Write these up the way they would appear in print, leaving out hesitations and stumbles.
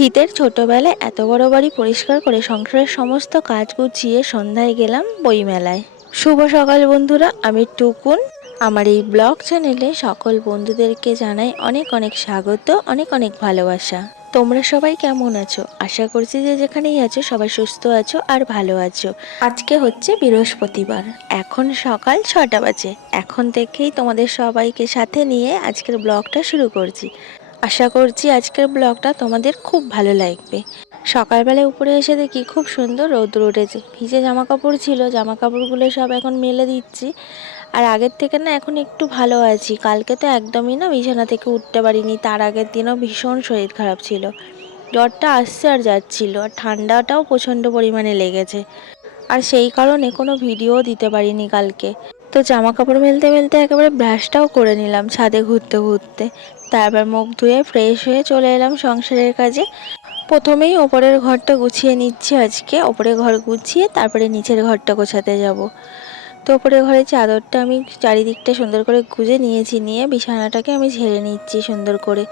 শীতের ছোটবেলায় এত বড় বাড়ি পরিষ্কার করে সংসারের সমস্ত কাজ গুছিয়ে সন্ধ্যায় গেলাম বইমেলায়। শুভ সকাল বন্ধুরা, আমি টুকুন। আমার এই ব্লগ চ্যানেলে সকল বন্ধুদেরকে জানাই অনেক অনেক স্বাগত, অনেক অনেক ভালোবাসা। তোমরা সবাই কেমন আছো? আশা করছি যে যেখানেই আছো সবাই সুস্থ আছো আর ভালো আছো। আজকে হচ্ছে বৃহস্পতিবার, এখন সকাল 6টা বাজে। এখন থেকেই তোমাদের সবাইকে সাথে নিয়ে আজকের ব্লগটা শুরু করছি। আশা করছি আজকের ব্লগটা তোমাদের খুব ভালো লাগবে। সকালবেলায় উপরে এসে দেখি খুব সুন্দর রৌদ্র উঠেছে। ভিজে জামা কাপড় ছিল, জামা কাপড়গুলো সব এখন মেলে দিচ্ছি। আর আগের থেকে না এখন একটু ভালো আছি। কালকে তো একদমই না বিছানা থেকে উঠতে পারিনি, তার আগের দিনও ভীষণ শরীর খারাপ ছিল। জ্বরটা আসছে আর যাচ্ছিল, আর ঠান্ডাটাও প্রচণ্ড পরিমাণে লেগেছে। আর সেই কারণে কোনো ভিডিও দিতে পারিনি কালকে। তো জামা কাপড় মেলতে মেলতে একেবারে ব্রাশটাও করে নিলাম ছাদে ঘুরতে ঘুরতে। তারপর মুখ ধুয়ে ফ্রেশ হয়ে চলে এলাম সংসারের কাজে। প্রথমেই ওপরের ঘরটা গুছিয়ে নিচ্ছি আজকে। ওপরের ঘর গুছিয়ে তারপরে নিচের ঘরটা গোছাতে যাব। তো ওপরের ঘরের চাদরটা আমি চারিদিকটা সুন্দর করে গুজে নিয়েছি, নিয়ে বিছানাটাকে আমি ঝেড়ে নিচ্ছি সুন্দর করে।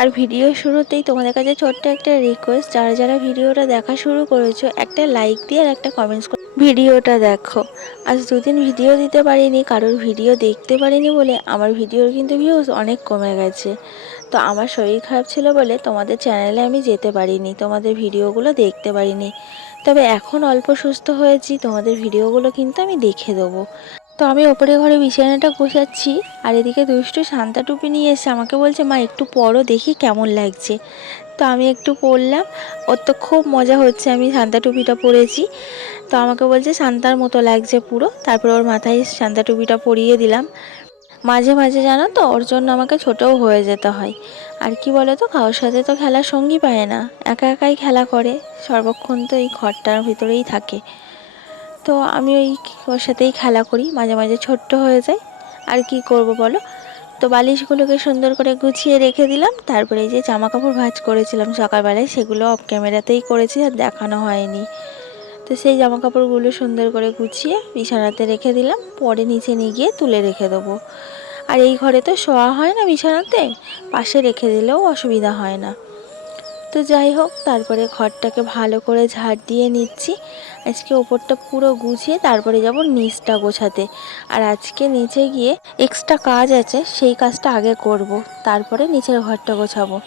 আর ভিডিও শুরুতেই তোমাদের কাছে ছোট্ট একটা রিকোয়েস্ট, যারা যারা ভিডিওটা দেখা শুরু করেছো একটা লাইক দিয়ে আর একটা কমেন্টস করে ভিডিওটা দেখো। আজ দুদিন ভিডিও দিতে পারিনি, কারোর ভিডিও দেখতে পারিনি বলে আমার ভিডিওর কিন্তু ভিউজ অনেক কমে গেছে। তো আমার শরীর খারাপ ছিল বলে তোমাদের চ্যানেলে আমি যেতে পারিনি, তোমাদের ভিডিওগুলো দেখতে পারিনি। তবে এখন অল্প সুস্থ হয়েছি, তোমাদের ভিডিওগুলো কিন্তু আমি দেখে দেবো। তো আমি ওপরে ঘরে বিছানাটা গোছাচ্ছি, আর এদিকে দুষ্টু শান্তা টুপি নিয়ে এসে আমাকে বলছে, মা একটু পরো দেখি কেমন লাগছে। তো আমি একটু পরলাম, ওর তো খুব মজা হচ্ছে আমি শান্তা টুপিটা পরেছি। তো আমাকে বলছে শান্তার মতো লাগছে পুরো। তারপর ওর মাথায় শান্তা টুপিটা পরিয়ে দিলাম। মাঝে মাঝে জানো তো ওর জন্য আমাকে ছোটও হয়ে যেতে হয়। আর কি বলো তো, কারোর সাথে তো খেলার সঙ্গী পায় না, একা একাই খেলা করে, সর্বক্ষণ তো এই ঘরটার ভিতরেই থাকে। তো আমি ওর সাথেই খেলা করি, মাঝে মাঝে ছোট্ট হয়ে যায়। আর কি করব বলো। তো বালিশগুলোকে সুন্দর করে গুছিয়ে রেখে দিলাম। তারপরে এই যে জামা কাপড় ভাঁজ করেছিলাম সকালবেলায়, সেগুলো অফ ক্যামেরাতেই করেছি, আর দেখানো হয়নি। তো সেই জামা কাপড়গুলো সুন্দর করে গুছিয়ে বিছানাতে রেখে দিলাম, পরে নিচে নিয়ে গিয়ে তুলে রেখে দেবো। আর এই ঘরে তো শোয়া হয় না বিছানাতে, পাশে রেখে দিলেও অসুবিধা হয় না। তো যাই হোক, তারপরে ঘরটাকে ভালো করে ঝাড় দিয়ে নিচ্ছি। আজকে ওপরটা পুরো গুছিয়ে তারপরে যাব নিচটা গোছাতে। আর আজকে নিচে গিয়ে এক্সট্রা কাজ আছে, সেই কাজটা আগে করব, তারপরে নিচের ঘরটা গোছাবো।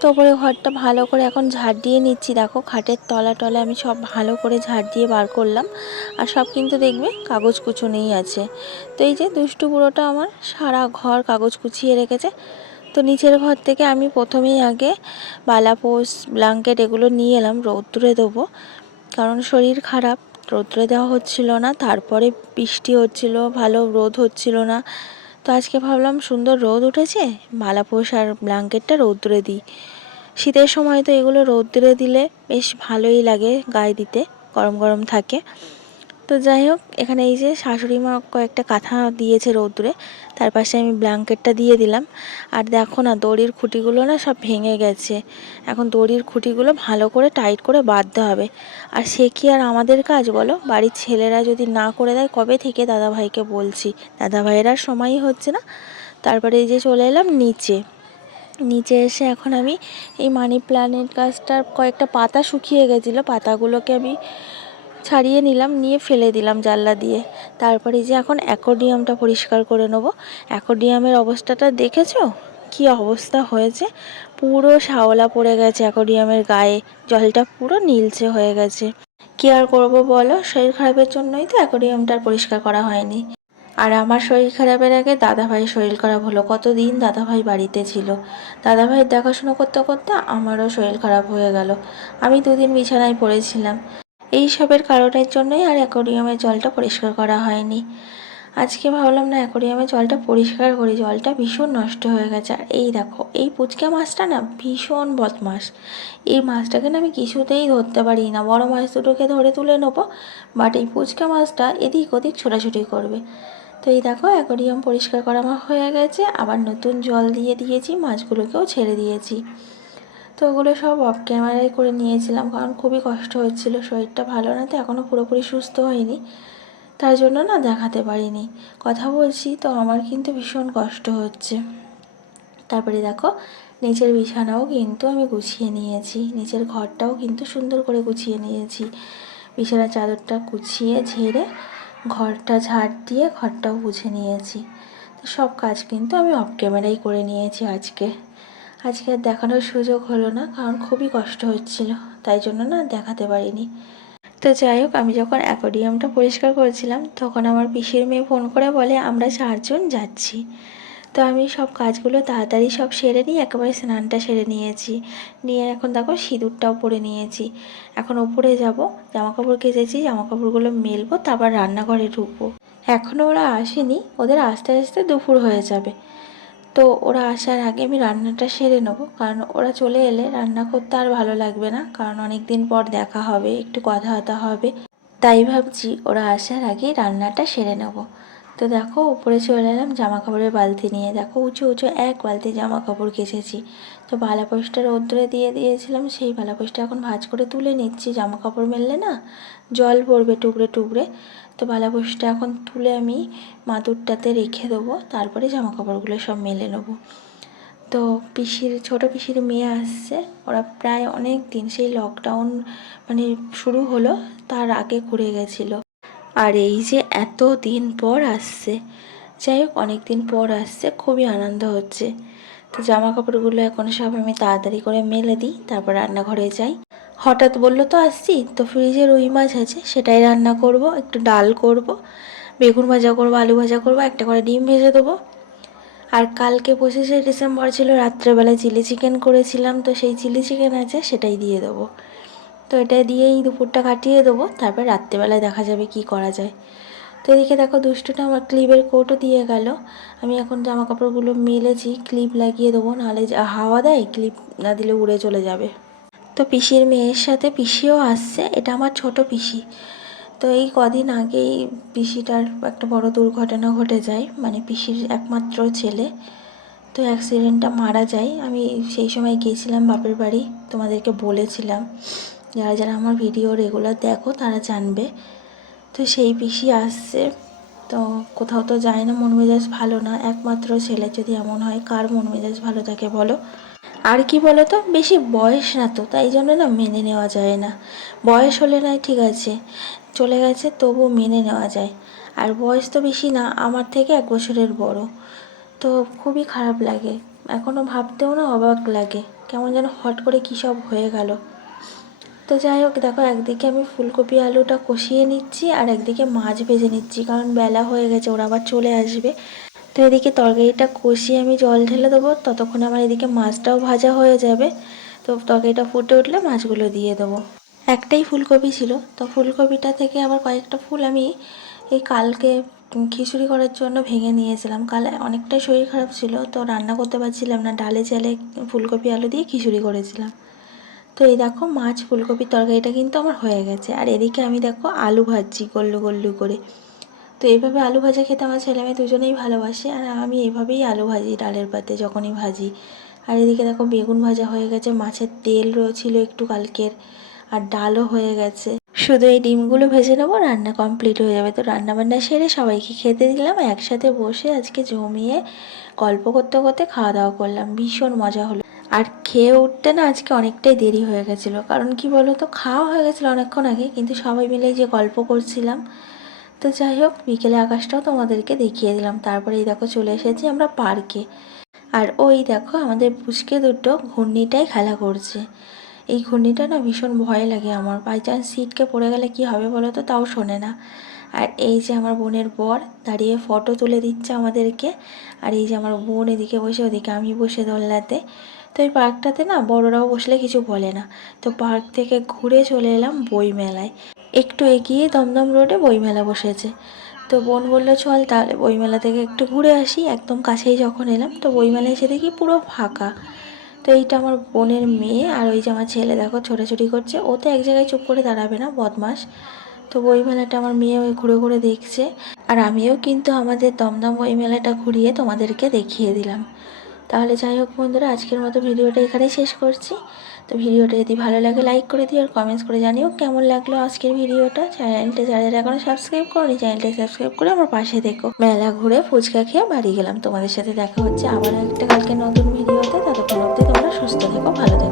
তো ওপরে ঘরটা ভালো করে এখন ঝাড় দিয়ে নিচ্ছি। দেখো খাটের তলা টলা আমি সব ভালো করে ঝাড় দিয়ে বার করলাম। আর সব কিন্তু দেখবে কাগজ কুচোনেই আছে। তো এই যে দুষ্টু বুড়োটা আমার সারা ঘর কাগজ কুচিয়ে রেখেছে। তো নিচের ঘর থেকে আমি প্রথমেই আগে বালাপোষ ব্ল্যাঙ্কেট এগুলো নিয়ে এলাম, রৌদ্রে দেবো। কারণ শরীর খারাপ, রৌদ্রে দেওয়া হচ্ছিল না। তারপরে বৃষ্টি হচ্ছিল, ভালো রোদ হচ্ছিল না। তো আজকে ভাবলাম সুন্দর রোদ উঠেছে, বালাপোষ আর ব্ল্যাঙ্কেটটা রৌদ্রে দিই। শীতের সময় তো এগুলো রৌদ্রে দিলে বেশ ভালোই লাগে গায়ে দিতে, গরম গরম থাকে। তো যাই হোক, এখানে এই যে শাশুড়ি মা কয়েকটা কাঁথা দিয়েছে রৌদ্রে, তার পাশে আমি ব্ল্যাঙ্কেটটা দিয়ে দিলাম। আর দেখো না, দড়ির খুঁটিগুলো না সব ভেঙে গেছে। এখন দড়ির খুঁটিগুলো ভালো করে টাইট করে বাঁধতে হবে। আর সে কি আর আমাদের কাজ বলো, বাড়ির ছেলেরা যদি না করে দেয়, কবে থেকে দাদাভাইকে বলছি, দাদাভাইয়ের আর সময়ই হচ্ছে না। তারপরে এই যে চলে এলাম নিচে। নিচে এসে এখন আমি এই মানি প্ল্যান্টের গাছটার কয়েকটা পাতা শুকিয়ে গেছিলো, পাতাগুলোকে আমি ছাড়িয়ে নিলাম, নিয়ে ফেলে দিলাম জানলা দিয়ে। তারপরে যে এখন অ্যাকোয়ারিয়ামটা পরিষ্কার করে নেবো। অ্যাকোয়ারিয়ামের অবস্থাটা দেখেছো কি অবস্থা হয়েছে, পুরো শ্যাওলা পড়ে গেছে অ্যাকোয়ারিয়ামের গায়ে, জলটা পুরো নীলচে হয়ে গেছে। কি আর করবো বলো, শরীর খারাপের জন্যই তো অ্যাকোয়ারিয়ামটা পরিষ্কার করা হয়নি। আর আমার শরীর খারাপের আগে দাদাভাইয়ের শরীর খারাপ হলো, কতদিন দাদাভাই বাড়িতে ছিল। দাদাভাইয়ের দেখাশোনা করতে করতে আমারও শরীর খারাপ হয়ে গেল, আমি দুদিন বিছানায় পড়েছিলাম। এই সবের কারণের জন্যই আর অ্যাকোয়ারিয়ামের জলটা পরিষ্কার করা হয়নি। আজকে ভাবলাম না অ্যাকোয়ারিয়ামের জলটা পরিষ্কার করি, জলটা ভীষণ নষ্ট হয়ে গেছে। আর এই দেখো, এই পুচকা মাছটা না ভীষণ বদমাস। এই মাছটাকে না আমি কিছুতেই ধরতে পারি না, বড় মাছ দুটোকে ধরে তুলে নেবো, বাট এই পুচকা মাছটা এদিক ওদিক ছোটাছুটি করবে। তো এই দেখো অ্যাকোয়ারিয়াম পরিষ্কার করা আমার হয়ে গেছে, আবার নতুন জল দিয়ে দিয়েছি, মাছগুলোকেও ছেড়ে দিয়েছি। তো ওগুলো সব অফ ক্যামেরায় করে নিয়েছিলাম, কারণ খুবই কষ্ট হচ্ছিলো, শরীরটা ভালো না তো, এখনও পুরোপুরি সুস্থ হয়নি, তার জন্য না দেখাতে পারিনি। কথা বলছি তো আমার কিন্তু ভীষণ কষ্ট হচ্ছে। তারপরে দেখো নিচের বিছানাও কিন্তু আমি গুছিয়ে নিয়েছি, নিচের ঘরটাও কিন্তু সুন্দর করে গুছিয়ে নিয়েছি। বিছানার চাদরটা গুছিয়ে ঝেড়ে ঘরটা ঝাড় দিয়ে ঘরটাও মুছে নিয়েছি। তো সব কাজ কিন্তু আমি অফ ক্যামেরাই করে নিয়েছি আজকে। আজকে আর দেখানোর সুযোগ হলো না, কারণ খুবই কষ্ট হচ্ছিল, তাই জন্য না দেখাতে পারিনি। তো যাই হোক, আমি যখন অ্যাকোয়ারিয়ামটা পরিষ্কার করেছিলাম তখন আমার পিসির মেয়ে ফোন করে বলে আমরা 4জন যাচ্ছি। তো আমি সব কাজগুলো তাড়াতাড়ি সব সেরে নিয়ে একেবারে স্নানটা সেরে নিয়েছি, নিয়ে এখন দেখো সিঁদুরটাও পরে নিয়েছি। এখন ওপরে যাব, জামাকাপড় কেচেছি, জামাকাপড়গুলো মেলবো, তারপর রান্নাঘরে ঢুকবো। এখনও ওরা আসেনি, ওদের আস্তে আস্তে দুপুর হয়ে যাবে। তো ওরা আসার আগে আমি রান্নাটা সেরে নেবো, কারণ ওরা চলে এলে রান্না করতে আর ভালো লাগবে না, কারণ অনেক দিন পর দেখা হবে, একটু কথা হবে। তাই ভাবছি ওরা আসার আগেই রান্নাটা সেরে নেবো। তো দেখো উপরে চলে এলাম জামা কাপড়ের বালতি নিয়ে। দেখো উঁচু উঁচু এক বালতি জামা কাপড় কেচেছি। তো ভালাপোষটা রোদ্রে দিয়ে দিয়েছিলাম, সেই ভালাপোষটা এখন ভাঁজ করে তুলে নিচ্ছি। জামা কাপড় মেললে না জল পড়বে টুকরে টুকরে। তো ভালাপোষটা এখন তুলে আমি মাদুরটাতে রেখে দেবো, তারপরে জামা কাপড়গুলো সব মেলে নেবো। তো ছোটো পিসির মেয়ে আসছে, ওরা প্রায় অনেক দিন, সেই লকডাউন মানে শুরু হলো তার আগে ঘুরে গেছিলো। আর এই যে এত দিন পর আসছে, যাই হোক অনেক দিন পর আসছে, খুবই আনন্দ হচ্ছে। তো জামা কাপড়গুলো এখন সব আমি তাড়াতাড়ি করে মেলে দিই, তারপর রান্নাঘরে যাই। হঠাৎ বললো তো আসছি, তো ফ্রিজে রুই মাছ আছে, সেটাই রান্না করব, একটু ডাল করব, বেগুন ভাজা করবো, আলু ভাজা করবো, একটা করে ডিম ভেজে দেবো। আর কালকে 25শে ডিসেম্বর ছিল, রাত্রেবেলায় চিলি চিকেন করেছিলাম, তো সেই চিলি চিকেন আছে, সেটাই দিয়ে দেবো। তো এটা দিয়েই দুপুরটা কাটিয়ে দেবো, তারপর রাত্রেবেলায় দেখা যাবে কি করা যায়। তো এদিকে দেখো দুষ্টুটা আমার ক্লিপের কোটও দিয়ে গেল। আমি এখন জামা কাপড়গুলো মেলেছি, ক্লিপ লাগিয়ে দেবো, নাহলে হাওয়া দেয়, ক্লিপ না দিলে উড়ে চলে যাবে। তো পিসির মেয়ের সাথে পিসিও আসছে, এটা আমার ছোট পিসি। তো এই কদিন আগেই পিসিটার একটা বড় দুর্ঘটনা ঘটে যায়, মানে পিসির একমাত্র ছেলে। তো অ্যাক্সিডেন্টটা মারা যায়। আমি সেই সময় গিয়েছিলাম বাপের বাড়ি, তোমাদেরকে বলেছিলাম, যারা যারা আমার ভিডিও রেগুলার দেখো তারা জানবে। তো সেই পিসি আসছে, তো কোথাও তো যায় না, মন মেজাজ ভালো না, একমাত্র ছেলে যদি এমন হয় কার মন মেজাজ ভালো থাকে বলো। আর কি বলো তো, বেশি বয়স না তো, তাই জন্য না মেনে নেওয়া যায় না। বয়স হলে নয় ঠিক আছে, চলে গেছে তবু মেনে নেওয়া যায়। আর বয়স তো বেশি না, আমার থেকে 1 বছরের বড়। তো খুবই খারাপ লাগে, এখনও ভাবতেও না অবাক লাগে, কেমন যেন হট করে কী সব হয়ে গেল। তো যাই হোক দেখো, একদিকে আমি ফুলকপি আলুটা কষিয়ে নিচ্ছি, আর একদিকে মাছ ভেজে নিচ্ছি, কারণ বেলা হয়ে গেছে, ওরা আবার চলে আসবে। তো এদিকে তরকারিটা কষিয়ে আমি জল ঢেলে দেবো, ততক্ষণ আমার এদিকে মাছটাও ভাজা হয়ে যাবে। তো তরকারিটা ফুটে উঠলে মাছগুলো দিয়ে দেবো। একটাই ফুলকপি ছিল, তো ফুলকপিটা থেকে আবার কয়েকটা ফুল আমি এই কালকে খিচুড়ি করার জন্য ভেঙে নিয়েছিলাম। কাল অনেকটাই শরীর খারাপ ছিল, তো রান্না করতে পারছিলাম না, ডালে চালে ফুলকপি আলু দিয়ে খিচুড়ি করেছিলাম। তো এই দেখো মাছ ফুলকপির তরকারিটা কিন্তু আমার হয়ে গেছে, আর এদিকে আমি দেখো আলু ভাজছি গল্লু গল্লু করে। তো এইভাবে আলু ভাজা খেতে আমার ছেলেমেয়ে দুজনেই ভালোবাসে, আর আমি এইভাবেই আলু ভাজি ডালের পাতে যখনই ভাজি। আর এদিকে দেখো বেগুন ভাজা হয়ে গেছে, মাছের তেল ছিল একটু কালকের, আর ডালও হয়ে গেছে। শুধু এই ডিমগুলো ভেজে নেবো, রান্না কমপ্লিট হয়ে যাবে। তো রান্না বান্না সেরে সবাইকে খেতে দিলাম, একসাথে বসে আজকে জমিয়ে গল্প করতে করতে খাওয়া দাওয়া করলাম, ভীষণ মজা হলো। আর খেয়ে উঠতে না আজকে অনেকটাই দেরি হয়ে গেছিলো, কারণ কি বলো তো, খাওয়া হয়ে গেছিলো অনেকক্ষণ আগে, কিন্তু সবাই মিলে যে গল্প করছিলাম। তো যাই হোক, বিকেলে আকাশটাও তোমাদেরকে দেখিয়ে দিলাম। তারপরে এই দেখো চলে এসেছি আমরা পার্কে। আর ওই দেখো আমাদের পুচকে দুটো ঘূর্ণিটাই খেলা করছে। এই ঘূর্ণিটা না ভীষণ ভয় লাগে আমার, বাই চান্স সিটকে পড়ে গেলে কি হবে বলো তো, তাও শোনে না। আর এই যে আমার বোনের বর দাঁড়িয়ে ফটো তুলে দিচ্ছে আমাদেরকে, আর এই যে আমার বোন এদিকে বসে, ওদিকে আমি বসে দোলনাতে। তো এই পার্কটাতে না বড়রাও বসলে কিছু বলে না। তো পার্ক থেকে ঘুরে চলে এলাম বইমেলায়। একটু এগিয়ে দমদম রোডে বইমেলা বসেছে। তো বোন বললো চল তাহলে বইমেলা থেকে একটু ঘুরে আসি, একদম কাছেই যখন এলাম, তো বইমেলায় এসে দেখি পুরো ফাঁকা। তো এইটা আমার বোনের মেয়ে, আর ওই যে আমার ছেলে দেখো ছোটাছুটি করছে, ও তো এক জায়গায় চুপ করে দাঁড়াবে না, বদমাস। তো বইমেলাটা আমার মেয়ে ওই ঘুরে ঘুরে দেখছে, আর আমিও কিন্তু আমাদের দমদম বইমেলাটা ঘুরিয়ে তোমাদেরকে দেখিয়ে দিলাম। তাহলে যাই হোক বন্ধুরা, আজকের মতো ভিডিওটা এখানেই শেষ করছি। তো ভিডিওটা যদি ভালো লাগে লাইক করে দিও আর কমেন্টস করে জানিও কেমন লাগলো আজকের ভিডিওটা। চ্যানেলটা যারা যারা এখনো সাবস্ক্রাইব করোনি চ্যানেলটা সাবস্ক্রাইব করে আমার পাশে দেখো। মেলা ঘুরে ফুচকা খেয়ে বাড়ি গেলাম। তোমাদের সাথে দেখা হচ্ছে আবারও একটা কালকে নতুন ভিডিওতে। ততক্ষণ অবধি তোমরা সুস্থ থেকো, ভালো থেকো।